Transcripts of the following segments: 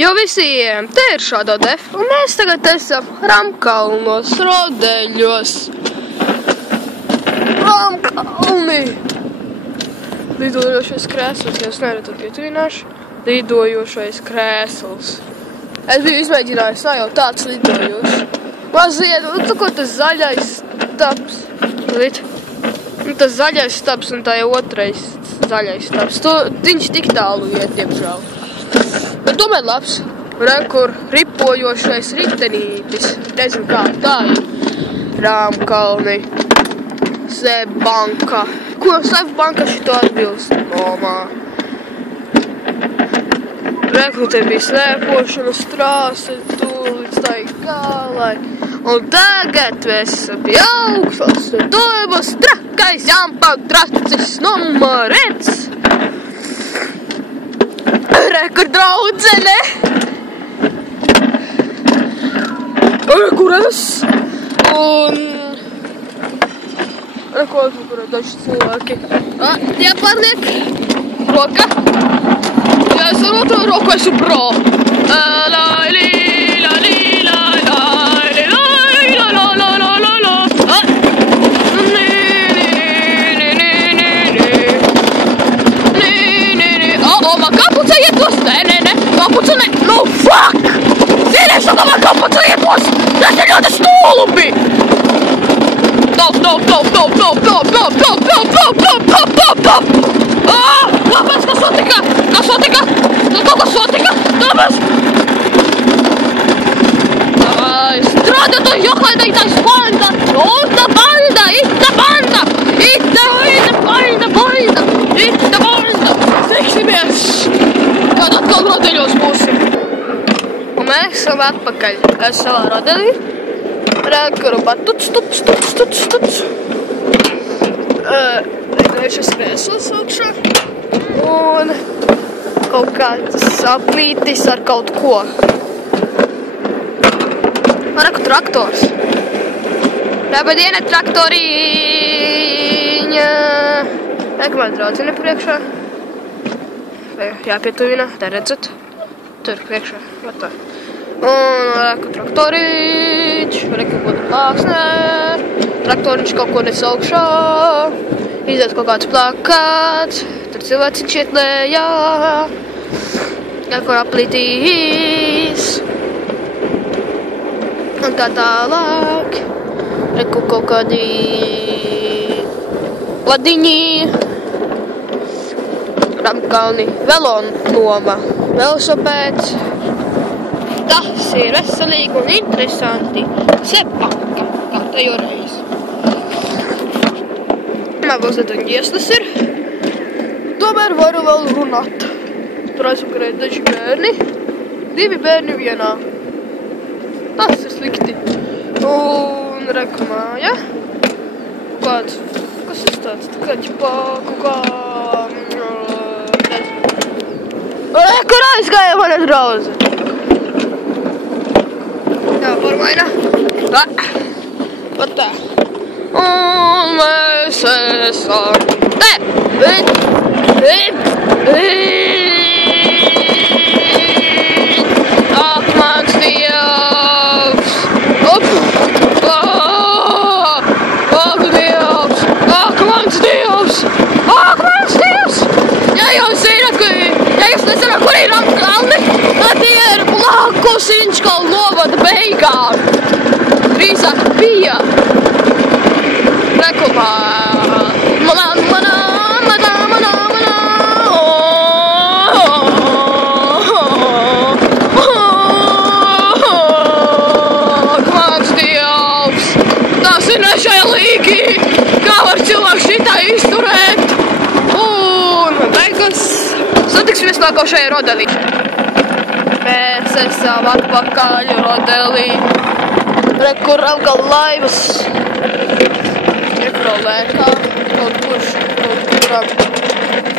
Jo visiem, te ir šāda defa, un mēs tagad esam Ramkalnos, Rodeļos. Ramkalni! Lidojošais krēsls, ja es neredzu pietuvināšu. Lidojošais krēsls. Es biju izmēģinājis, nav jau tāds lidojošs. Maziet, un tu ko tas zaļais stabs. Un tas zaļais stabs un tā jau otrais zaļais stabs. Viņš tik tālu iet, diemžēl. Bet tomēr labs. Re, kur ripojošais ritenītis. Nezinu kā tā ir. Ramkalni. Sebbanka. Ko Sebbanka šito atbilst? Nomā. Re, kur te bija slēpošanas trāse, tūlīt tā ir kālai. Un tagad mēs esam pie augšas. Un to būs trakais jāmpau tracis numurets. Re, kur draudzene. Re, kur es. Un... Re, ko tur daži cilvēki. Tie pārliek. Roka. Ja es ar otru roku esmu pro. No fuck! Zinies, ka man kapuca iepos! Tas ir ļoti stulbi! Top! Kāpēc, kas notika? Kaut kas notika? Tāpēc! Strādā to johaidaitais banda! Ota banda! Ita banda! Tiksimies! Kad atkal Rodeļos būsim. Un mēs esam atpakaļ. Es savā Rodelī. Rekuru batuts. Lidojušas krēsls augšā. Un kaut kāds aplītis ar kaut ko. Reku traktors. Labadiena, traktoriņa. Reku man draudzene priekšā. Jāpietuvina, tā redzat. Tur priekšā, vatā. Un reku traktoriņš, reku būtu plāksnē. Traktoriņš kaut ko nes augšā. Iziet kaut kāds plakāts. Tur cilvēciņš iet lejā. Reku aplītīs. Un tā tālāk. Reku kaut kādi ladiņi. Ramkalni velonoma. Velosopēds. Tas ir veselīgi un interesanti. Sebbanka. Kā te jau reiz. Mazliet un ģiestas ir. Tomēr varu vēl runāt. Tur aizvakarēja daži bērni. 2 bērni vienā. Tas ir slikti. Un reku māja. Kāds, kas ir tāds? Tā kā ķipā, kaut kā... Kur aizgāja mana draudze? Jā, pormaina. Vat tā. Un mēs esam te. Ak, mans Dievs. Ak, mans Dievs. Ja jūs zināt, kur ir Ramkalni, tad tie ir blakus Inčkalu novada beigām. Drīzāk bija. Rekumā. Manā. Ak, mans Dievs. Tas ir nežēlīgi. Kā var cilvēks šitā izturēt? Un beigas. Satiksimies nākošajā Rodelī. Mēs esam atpakaļ Rodelī. Rekur Ramkalu laivas. Rekur lēkā. Kaut kuram.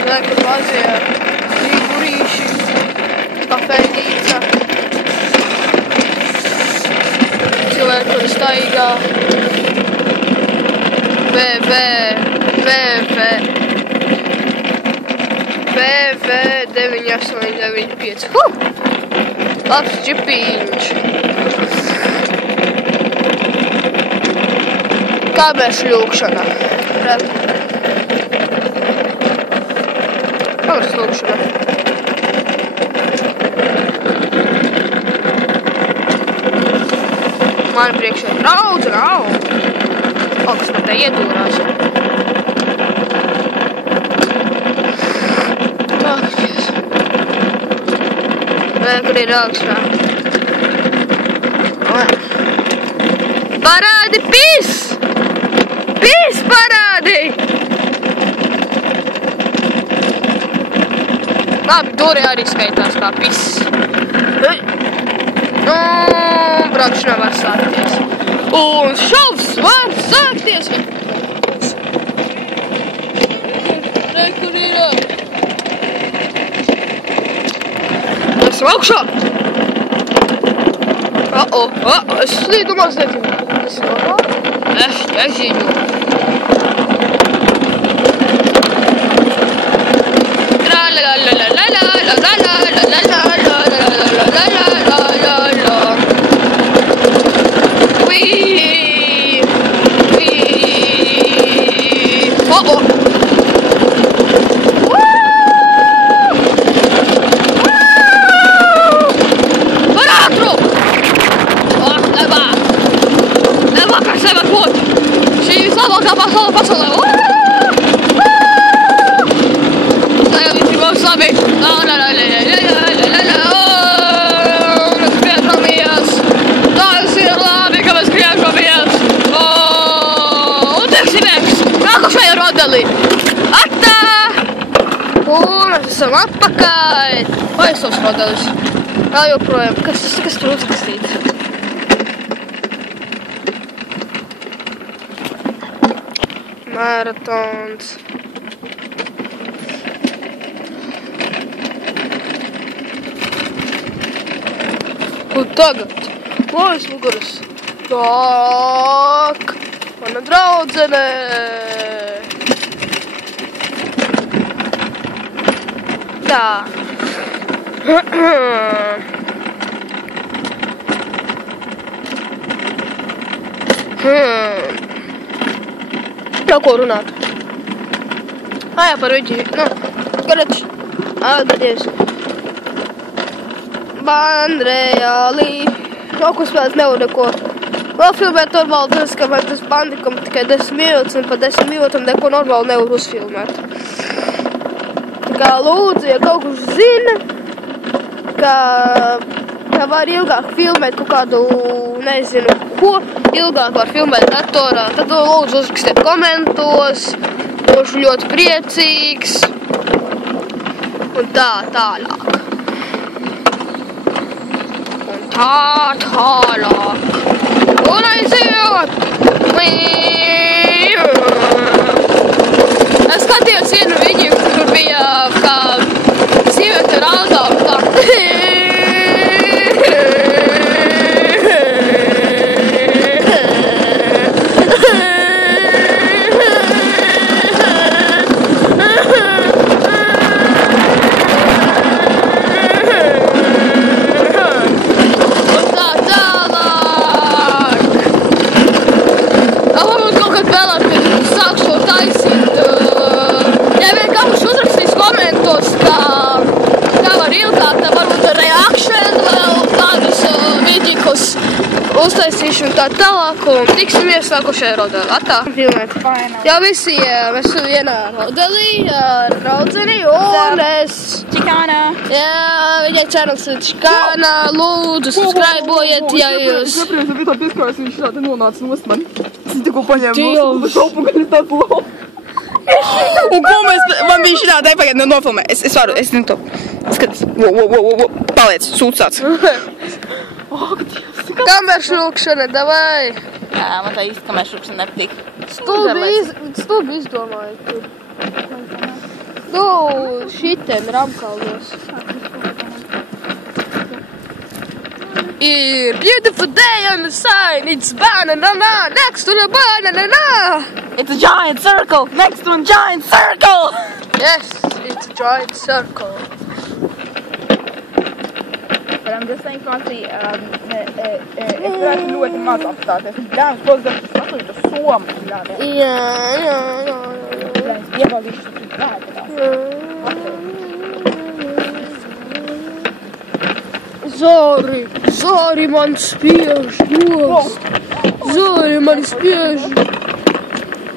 Rekur mazie figurīši. Kafejnīca. Cilvēki, kur staigā. BV 9895. Labs džipiņš. Kameras ļūkšana. Kameras ļūkšana. Mani priekšā draudz, nav. Kaut kas man te iedūrās. Akties. Vai, kur ir augstā? Parādi pis! Pis parādi! Labi, duri arī skaitās kā pis. Braukšanā var sākties. Un šovs var sākties! Re, kur ir? Esmu augšā! Es slīdu mazliet. Es nezinu. Atā! Un mēs esam atpakaļ! Vai es tos rodelis? Vēl joprojām. Kas tur uzrakstīt? Maratons. Un tagad? Lojas muguras. Tak! Mana draudzene! Tā. Nav ko runāt. Jā, par viņu. Karač. Atgadies. Bandreālī. Kaut ko spēlēt nevar neko. Vēl filmēt normāli tas, ka man tas bandikam tikai 10 minūtes un pa 10 minūtēm neko normāli nevar uzfilmēt. Tā kā lūdzu, ja kaut kurš zina, ka var ilgāk filmēt kaut kādu, nezinu, ko ilgāk var filmēt datorā, tad lūdzu uzrakstiet komentos, būšu ļoti priecīgs un tā tālāk. Un tā tālāk. Un aiziet! Es skatījos vienu viņu, kur bija kā sieviete ar algām, kā uztaisīšu un tā tālāk, un tiksimies nākošajā rodelī. Atā, filmēt. Jā, visi, mēs esam vienā rodelī ar draudzeni, un es... Čikāna. Jā, viņai channels ir Čikāna, lūdzu, subscribojiet, ja jūs... Es iepriekš bija tā pieskārs, viņš tā te nonāca nost mani. Es tikko paņēmu Dievs. nost, un tā tāds labi. Un ko man bija šitā te pagad nofilmē. Es varu, es nezinu to. Skaties. Paliec, sūcāts. Kameršlūkšana, davai! Jā, man tā īsti kameršlūkšana nepatīk. Stulbi izdomāju tur. Nu, šitien Ramkalnos. Ir beautiful day on the sign, it's banana, next to the banana. It's a giant circle, next to a giant circle. Yes, it's a giant circle. tas tā informācija, es varētu ļoti maz apstāties. Bļāns, pozgājums, es paslīdu uz Somu, bļāns. Jā. Bļāns, iebaudīšu tu vēdā. Zori man spiež nost. Zori man spiež.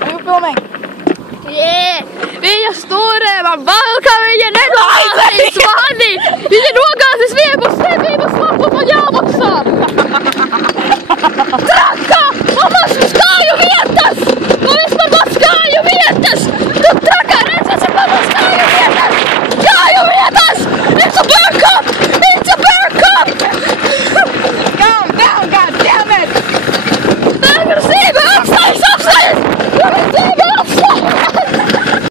Are you filming? Viņa stūrē man valka viņa